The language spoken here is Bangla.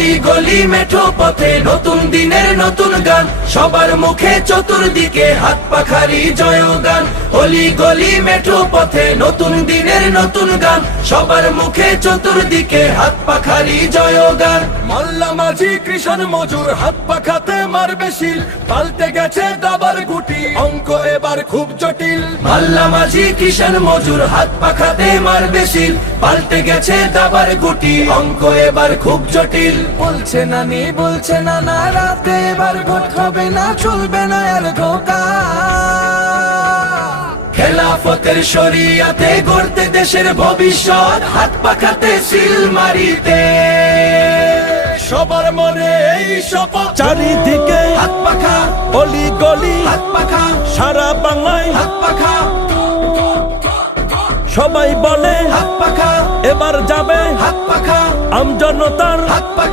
অলি গলি মেঠো পথে নতুন দিনের নতুন গান, সবার মুখে চতুর্দিকে হাত পাখারি জয়গান। অলি গলি মেঠো পথে নতুন দিনের নতুন গান, সবার মুখে চতুর্দিকে হাত পাখারি জয়গান। মোল্লা মাঝি কৃষণ মজুর হাত পাখাতে মারবে শিল, পাল্টে গেছে দাবার গুটি, অঙ্ক এবার খুব জটিল। মোল্লা মাঝি কিষান মজুর হাত পাখাতে মারবে শিল, পাল্টে গেছে দাবার গুটি, অঙ্ক এবার খুব জটিল। বলছে নানি বলছে নানা, রাতে এবার ভোট হবে না, চলবে না আর ধোকা। খেলাফতের শরিয়াতে গড়তে দেশের ভবিষ্যৎ, হাত পাখাতে সিল মারিতে সবার মনে এই শপথ, চারিদিকে হাত পাখা, অলি গলি হাত পাখা, সারা বাংলায় হাত পাখা, সবাই বলে হাত পাখা, এবার যাবে হাত পাখা, আমজনতার হাত পাখা।